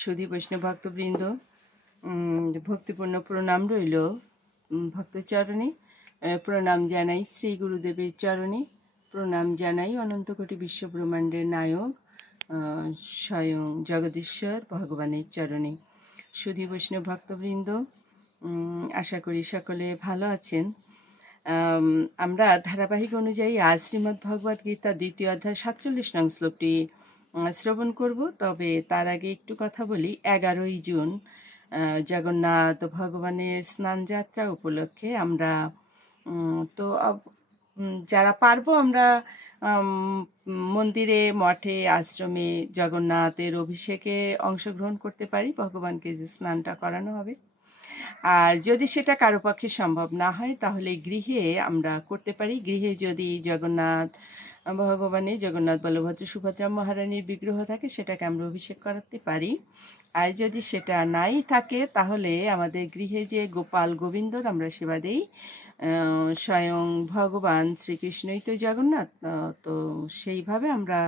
সুধী বৈষ্ণব ভক্তবৃন্দ, ভক্তিপূর্ণ প্রণাম রইল ভক্তচরণে। প্রণাম জানাই শ্রী গুরুদেবের চরণে। প্রণাম জানাই অনন্ত কোটি বিশ্বব্রহ্মাণ্ডের নায়ক স্বয়ং জগদীশ্বর ভগবানের চরণে। সুধী বৈষ্ণব ভক্তবৃন্দ, আশা করি সকলে ভালো আছেন। আমরা ধারাবাহিক অনুযায়ী আজ শ্রীমদ্ ভগবদ গীতা দ্বিতীয় অধ্যায় 47 নং শ্লোকটি শ্রবণ করব। তবে তার আগে একটু কথা বলি। 11ই জুন জগন্নাথ ভগবানের স্নান যাত্রা উপলক্ষে আমরা তো যারা পারবো আমরা মন্দিরে, মঠে, আশ্রমে জগন্নাথের অভিষেকে অংশগ্রহণ করতে পারি, ভগবানকে যে স্নানটা করানো হবে। আর যদি সেটা কারো পক্ষে সম্ভব না হয় তাহলে গৃহে আমরা করতে পারি। গৃহে যদি জগন্নাথ ভগবানের, জগন্নাথ বলভদ্র সুভদ্রা মহারানীর বিগ্রহ থাকে, সেটাকে আমরা অভিষেক করাতে পারি। আর যদি সেটা নাই থাকে তাহলে আমাদের গৃহে যে গোপাল গোবিন্দর আমরা সেবা দিই, স্বয়ং ভগবান শ্রীকৃষ্ণই তো জগন্নাথ, তো সেইভাবে আমরা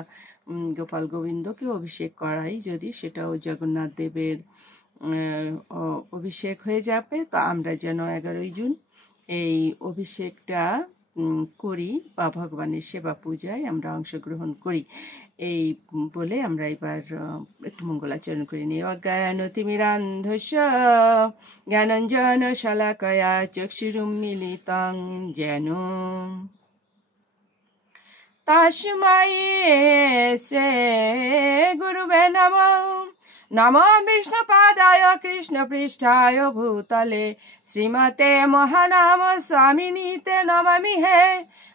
গোপাল গোবিন্দকে অভিষেক করাই। যদি সেটাও জগন্নাথ দেবের অভিষেক হয়ে যাবে, তো আমরা যেন 11ই জুন এই অভিষেকটা করি বা ভগবানের সেবা পূজায় আমরা অংশগ্রহণ করি। এই বলে আমরা এবার একটু মঙ্গলাচরণ করে নিই। অজ্ঞানতিমিরান্ধস্য জ্ঞানাঞ্জন শলাকয়া চক্ষুরুন্মিলিতং যেন তস্मै শ্রী গুরুবে নমঃ। নমো বিষ্ণুপাদায় কৃষ্ণপৃষ্ঠায় ভূতলে শ্রীমতে মহানাম স্বামিনীতে নমামি হে।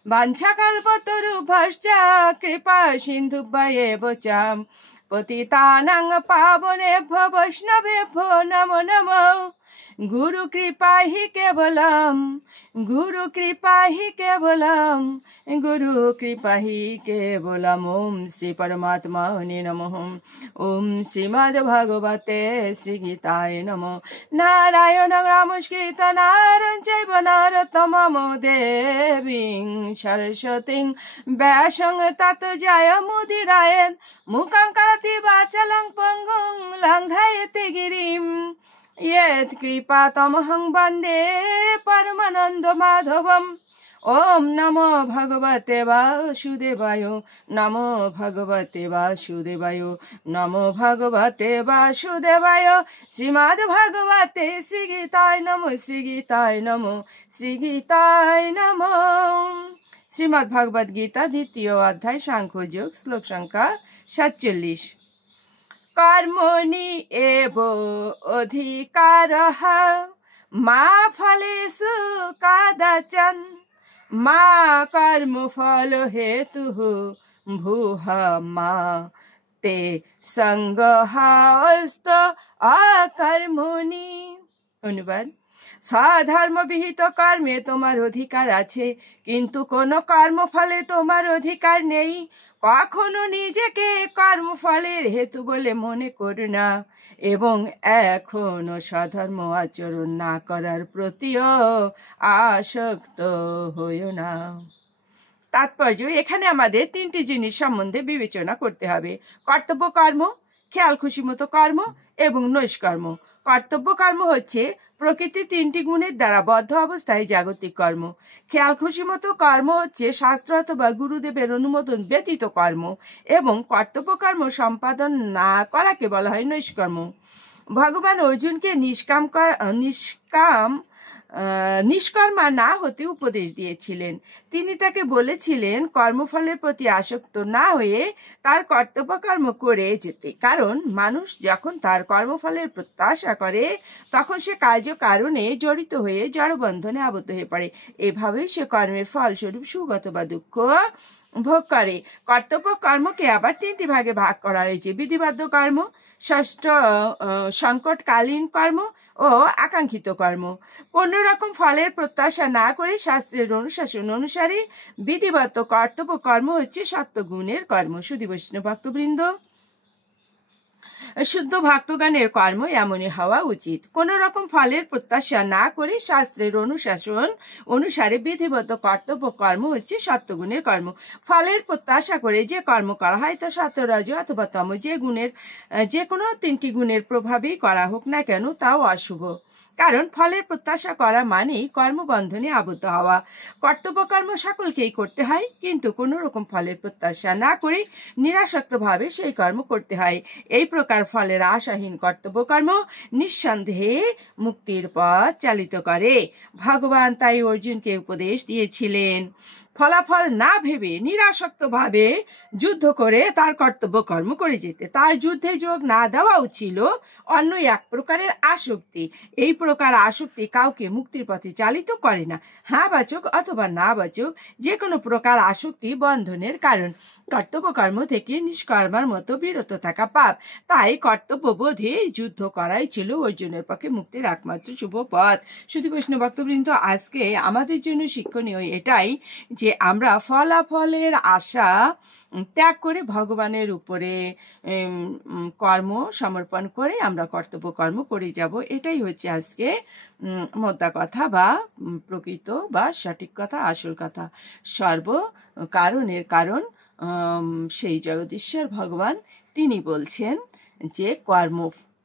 বাঞ্ছাকল্পতরুভ্যশ্চ কৃপা সিন্ধুভ্যেব চ পতিতানাং পাবনেভ্যো বৈষ্ণবেভ্যো নমো নমঃ। গুরু কৃপা হি কেবলম, গুরু কৃপা হি কেবলম, গুরু কৃপা হি কেবলম। ওম শ্রী পরমাত্মনে নমঃ। ওম শ্রীমদ্ ভগবতে শ্রীগীতায় নমঃ। নারায়ণং নমস্কৃত্য নরং চৈব নরোত্তমং দেবীং সরস্বতীং ব্যাসং ততো জয়মুদীরয়েৎ। মুখং করোতি বাচালং পঙ্গুং লঙ্ঘয়তে গিরিম। यत् कृपातमहं वन्दे परमानन्दमाधवम्। ओम नमो भगवते वासुदेवाय, नमो भगवते वासुदेवाय, नमो भगवते वासुदेवाय। श्रीमद् भगवते श्रीगीताय नमो, श्रीगीताय नमो, श्रीगीताय नमो। श्रीमद् भगवद गीता द्वितीय अध्याय सांख्ययोग, श्लोक संख्या 47। कर्मणि एव अधिकारः मा फलेषु कदाचन मा कर्मफल हेतुः भूः मा ते संगः अकर्मणि। অনুবাদ: স্বধর্ম বিহিত কর্মে তোমার অধিকার আছে, কিন্তু কোনো কর্মফলে তোমার অধিকার নেই। কখনো নিজেকে কর্মফলের হেতু বলে মনে করো না, এবং এখনো স্বধর্ম আচরণ না করার প্রতিও আসক্ত হইও না। তাৎপর্য: এখানে আমাদের 3টি জিনিস সম্বন্ধে বিবেচনা করতে হবে: কর্তব্য কর্ম, খেয়াল খুশি মতো কর্ম এবং নৈষ্কর্ম। কর্তব্য কর্ম হচ্ছে প্রকৃতির 3টি গুণের দ্বারা বদ্ধ অবস্থায় জাগতিক কর্ম। খেয়াল খুশি মতো কর্ম হচ্ছে শাস্ত্র অথবা গুরুদেবের অনুমোদন ব্যতীত কর্ম, এবং কর্তব্য কর্ম সম্পাদন না করাকে বলা হয় নৈষ্কর্ম। ভগবান অর্জুনকে নিষ্কর্মা না হতে উপদেশ দিয়েছিলেন। তিনি তাকে বলেছিলেন কর্মফলের প্রতি আসক্ত না হয়ে তার কর্তব্য কর্ম করে যেতে, কারণ মানুষ যখন তার কর্মফলের প্রত্যাশা করে তখন সে কার্যকারণে জড়িত হয়ে জড়বন্ধনে আবদ্ধ হয়ে পড়ে। এভাবেই সে কর্মের ফলস্বরূপ সুখ অথবা দুঃখ ভোগ করে। কর্তব্য কর্মকে আবার 3টি ভাগে ভাগ করা হয়েছে: বিধিবদ্ধ কর্ম, ষষ্ঠ সংকটকালীন কর্ম ও আকাঙ্ক্ষিত কর্ম। কোন রকম ফলের প্রত্যাশা না করে শাস্ত্রের অনুশাসন অনুসারে বিধিবদ্ধ কর্তব্য কর্ম হচ্ছে সত্যগুণের কর্ম। সুধী বৈষ্ণব ভক্তবৃন্দ, শুদ্ধ ভক্তগণের কর্ম এমনই হওয়া উচিত। কোন রকম ফলের প্রত্যাশা না করে শাস্ত্রের অনুশাসন অনুসারে বিধিবদ্ধ কর্তব্য কর্ম হচ্ছে সত্যগুণের কর্ম। ফলের প্রত্যাশা করে যে কর্ম করা হয় তা সত্য, রজ অথবা তম যে কোনো তিনটি গুণের প্রভাবেই করা হোক না কেন তাও অশুভ। কারণ ফলের প্রত্যাশা করা মানেই কর্মবন্ধনে আবদ্ধ হওয়া। কর্তব্য কর্ম সকলকেই করতে হয়, কিন্তু কোনো রকম ফলের প্রত্যাশা না করে নিরাসক্তভাবে সেই কর্ম করতে হয়। এই প্রকার ফলের আশাহীন কর্তব্য কর্ম নিঃসন্দেহে মুক্তির পথ চালিত করে। ভগবান তাই অর্জুনকে উপদেশ দিয়েছিলেন, ফলাফল না ভেবে নিরাসক্তভাবে যুদ্ধ করে তার কর্তব্য কর্ম করে যেতে। তার যুদ্ধে যোগ না দেওয়াও ছিল অন্য এক প্রকারের আসক্তি। এই প্রকার আসক্তি কাউকে মুক্তির পথে চালিত করে না। হ্যাঁ বাচক অথবা না বাচক যে কোনো প্রকার আসক্তি বন্ধনের কারণ। কর্তব্য কর্ম থেকে নিষ্কর্মার মতো বিরত থাকা পাপ। তাই কর্তব্যবোধে যুদ্ধ করাই ছিল অর্জুনের পক্ষে মুক্তির একমাত্র শুভ পথ। শুধু বৈষ্ণব ভক্তবৃন্দ, আজকে আমাদের জন্য শিক্ষণীয় এটাই যে আমরা ফলাফলের আশা ত্যাগ করে ভগবানের উপরে কর্ম সমর্পণ করে আমরা কর্তব্য কর্ম করে যাব। এটাই হচ্ছে আজকে মোদ্দা কথা বা প্রকৃত বা সঠিক কথা, আসল কথা। সর্ব কারণের কারণ সেই জগদীশ্বর ভগবান, তিনি বলছেন যে কর্ম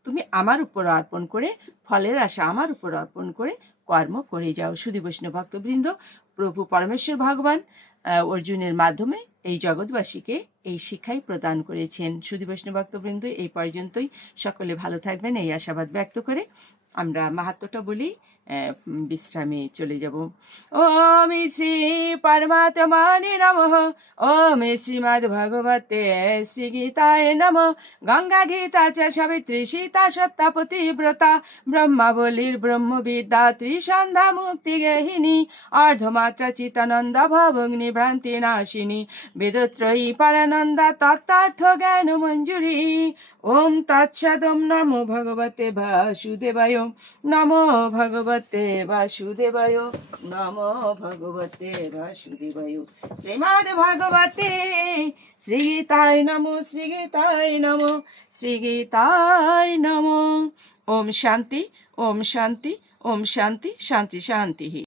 তুমি আমার উপর অর্পণ করে, ফলের আশা আমার উপর অর্পণ করে কর্ম করে যাও। শুধু বৈষ্ণব ভক্তবৃন্দ, প্রভু পরমেশ্বর ভগবান অর্জুনের মাধ্যমে এই জগৎবাসীকে এই শিক্ষাই প্রদান করেছেন। শুধু বৈষ্ণব ভক্তবৃন্দ, এই পর্যন্তই। সকলে ভালো থাকবেন এই আশাবাদ ব্যক্ত করে আমরা মাহাত্ম্যটা বলি, বিশ্রামে চলে যাব। ওম শ্রী পরমাত্মনে নমঃ। ওম শ্রীমদ্ ভগবতে শ্রী গীতায় নমঃ। গঙ্গা গীতা চ সাবিত্রী সীতা সত্তা পতিব্রতা ব্রহ্মাবলীর ব্রহ্মবিদ্যা ত্রিসন্ধ্যা মুক্তি গেহিনী অর্ধমাত্রা চিতানন্দা ভবগ্নি ভ্রান্তি নাশিনী বেদত্রয়ী পরানন্দা তত্ত্বার্থ জ্ঞান মঞ্জুরি। ওম তৎসদম। নমো ভগবতে বাসুদেবায়। নমো ভগবতে বাসুদেবায়। নমো ভগবতে বাসুদেবায়। শ্রীমদ্ ভগবতে শ্রীগীতায় নমো। শ্রীগীতায় নমো। শ্রীগীতায় নমো। ওম শান্তি। ওম শান্তি। ওম শান্তি। শান্তি শান্তি।